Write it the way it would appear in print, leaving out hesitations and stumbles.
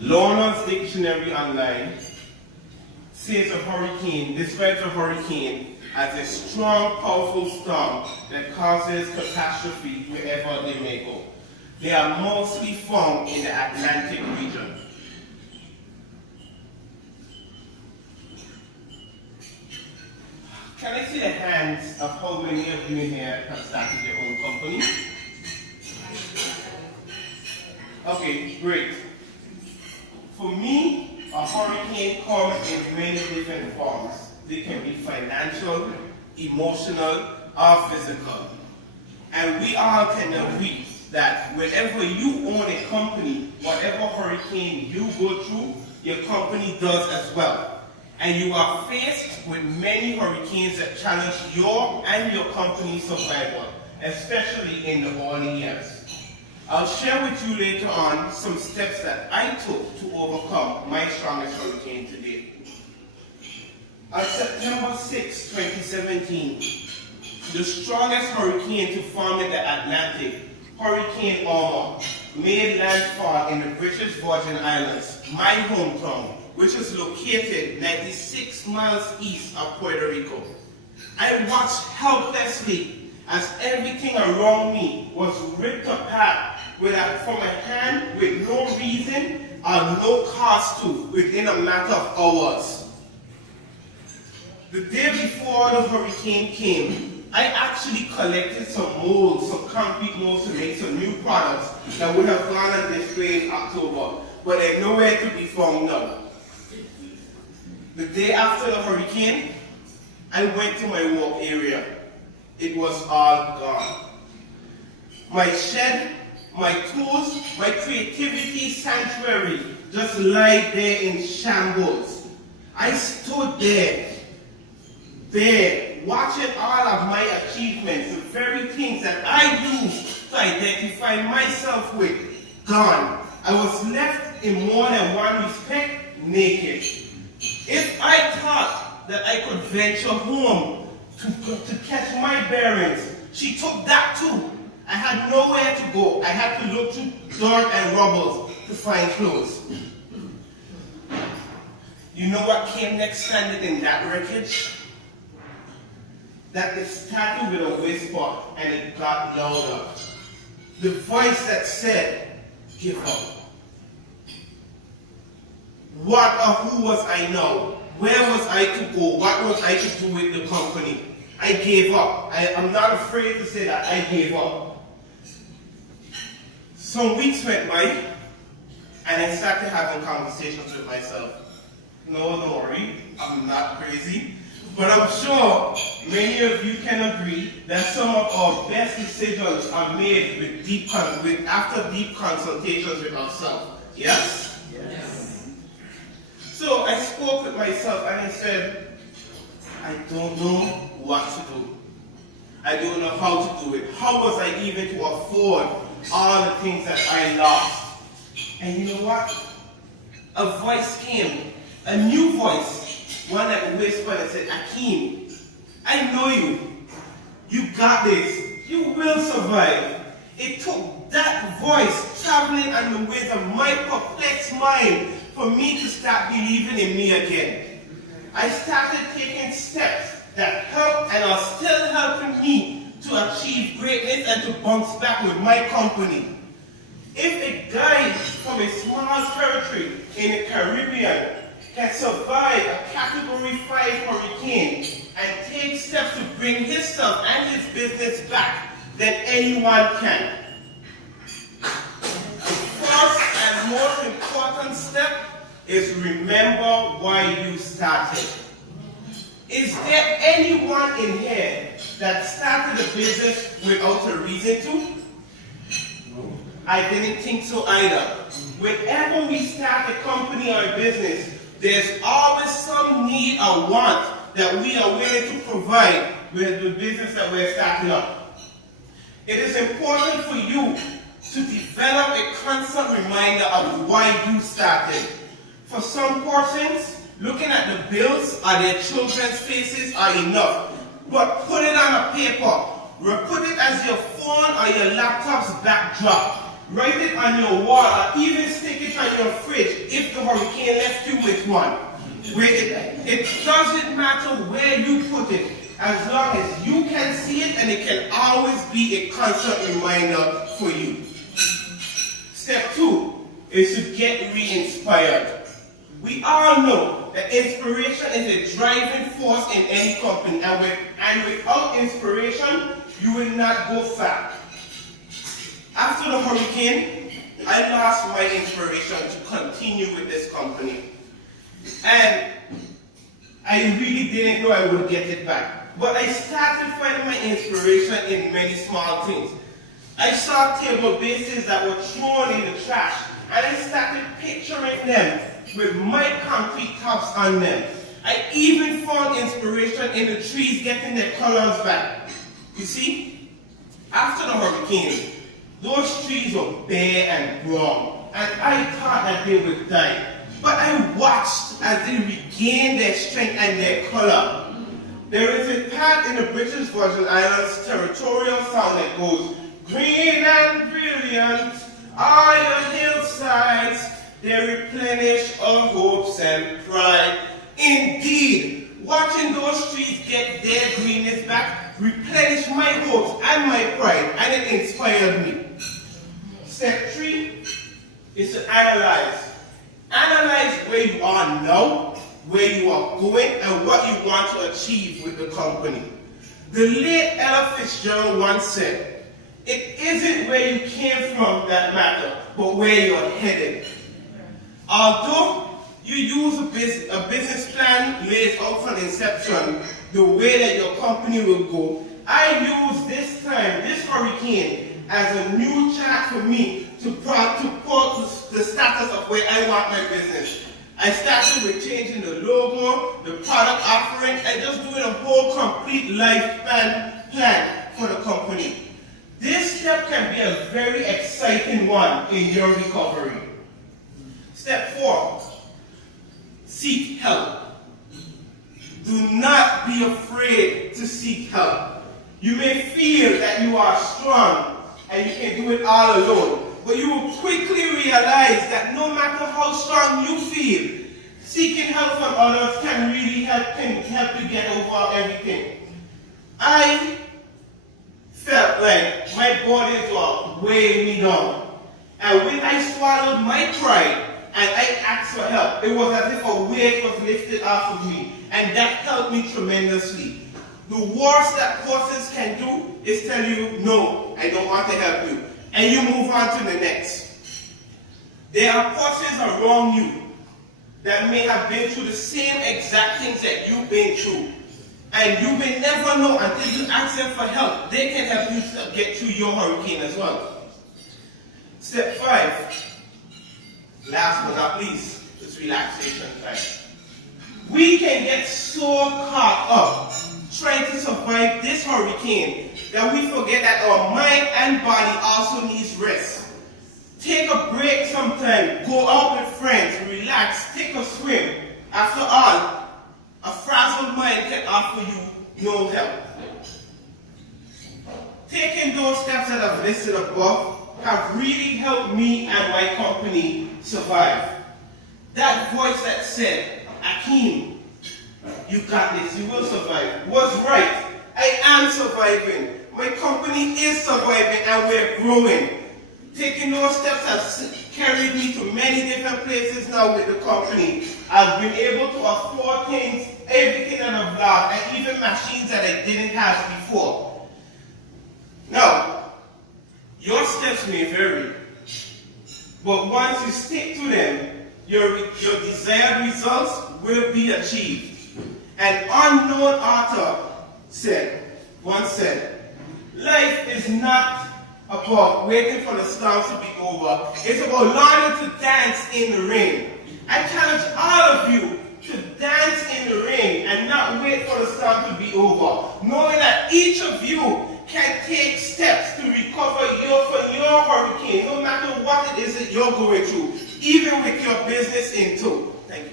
Lennard's dictionary online says a hurricane, describes a hurricane as a strong, powerful storm that causes catastrophe wherever they may go. They are mostly found in the Atlantic region. Can I see the hands of how many of you here have started your own company? Okay, great. For me, a hurricane comes in many different forms. They can be financial, emotional, or physical. And we all can agree that whenever you own a company, whatever hurricane you go through, your company does as well. And you are faced with many hurricanes that challenge your and your company's survival, especially in the early years. I'll share with you later on some steps that I took to overcome my strongest hurricane to date. On September 6, 2017, the strongest hurricane to form in the Atlantic, Hurricane Irma, made landfall in the British Virgin Islands, my hometown, which is located 96 miles east of Puerto Rico. I watched helplessly as everything around me was ripped apart from a hand with no reason or no cause to within a matter of hours. The day before the hurricane came, I actually collected some molds, some concrete molds to make some new products that would have gone on display in October, but they're nowhere to be found now. The day after the hurricane, I went to my work area. It was all gone. My shed, my tools, my creativity sanctuary just lied there in shambles. I stood there, watching all of my achievements, the very things that I used to identify myself with, gone. I was left in more than one respect, naked. If I thought that I could venture home to catch my bearings, she took that too. I had nowhere to go. I had to look through dirt and rubble to find clothes. You know what came next standing in that wreckage? That it started with a whisper and it got louder. The voice that said, give up. What or who was I now? Where was I to go? What was I to do with the company? I gave up. I'm not afraid to say that I gave up. Some weeks went by and I started having conversations with myself. No, don't worry, I'm not crazy. But I'm sure many of you can agree that some of our best decisions are made after deep consultations with ourselves. Yes? Yes. So I spoke with myself and I said, I don't know what to do. I don't know how to do it. How was I even to afford all the things that I lost? And you know what? A voice came, a new voice, one that whispered and said, Akeem, I know you. You got this. You will survive. It took that voice traveling on the ways of my perplexed mind for me to start believing in me again. I started taking steps that helped and are still helping me to achieve greatness and to bounce back with my company. If a guy from a small territory in the Caribbean can survive a Category 5 hurricane and take steps to bring himself and his business back, then anyone can. The first and most important step is remember why you started. Is there anyone in here that started a business without a reason to? I didn't think so either. Whenever we start a company or a business, there's always some need or want that we are willing to provide with the business that we're starting up. It is important for you to develop a constant reminder of why you started. For some persons, looking at the bills or their children's faces are enough. But put it on a paper, or put it as your phone or your laptop's backdrop. Write it on your wall or even stick it on your fridge if the hurricane left you with one. It doesn't matter where you put it, as long as you can see it, and it can always be a constant reminder for you. Step 2 is to get re-inspired. We all know that inspiration is a driving force in any company, and without inspiration, you will not go far. After the hurricane, I lost my inspiration to continue with this company. And I really didn't know I would get it back. But I started finding my inspiration in many small things. I saw table bases that were thrown in the trash, and I started picturing them with my concrete tops on them. I even found inspiration in the trees getting their colors back. You see, after the hurricane, those trees were bare and brown, and I thought that they would die. But I watched as they regained their strength and their color. There is a part in the British Virgin Islands territorial song that goes, "Green and brilliant are your hillsides, they replenish our hopes and pride." Indeed, watching those trees get their greenness back replenished my hopes and my pride, and it inspired me. Step 3 is to analyze. Analyze where you are now, where you are going, and what you want to achieve with the company. The late Ella Fitzgerald once said, "It isn't where you came from that matters, but where you're headed." Although you use a business plan laid out from inception, the way that your company will go, I use this time, this hurricane, as a new chart for me to plot the status of where I want my business. I started with changing the logo, the product offering, and just doing a whole complete lifespan plan for the company. This step can be a very exciting one in your recovery. Step 4, seek help. Do not be afraid to seek help. You may feel that you are strong and you can do it all alone, but you will quickly realize that no matter how strong you feel, seeking help from others can really help you get over everything. I felt like my bodies were weighing me down, and when I swallowed my pride and I asked for help, it was as if a weight was lifted off of me, and that helped me tremendously. The worst that persons can do is tell you, "No, I don't want to help you," and you move on to the next. There are persons around you that may have been through the same exact things that you've been through, and you may never know until you ask them for help. They can help you to get through your hurricane as well. Step 5, last but not least, is relaxation time. We can get so caught up trying to survive this hurricane that we forget that our mind and body also needs rest. Take a break sometime, go out with friends, relax, take a swim. After all, a frazzled mind can offer you no help. Taking those steps that I've listed above have really helped me and my company survive. That voice that said, "Akeem, you got this, you will survive," was right. I am surviving. My company is surviving, and we're growing. Taking those steps has carried me to many different places now with the company. I've been able to afford things, everything that I've lost, and even machines that I didn't have before. Now, your steps may vary, but once you stick to them, your desired results will be achieved. An unknown author once said, "Life is not about waiting for the storms to be over. It's about learning to dance in the rain." I challenge all of you to dance in the rain and not wait for the storm to be over, knowing that each of you can take steps to recover from your hurricane, no matter what it is that you're going through, even with your business in tow. Thank you.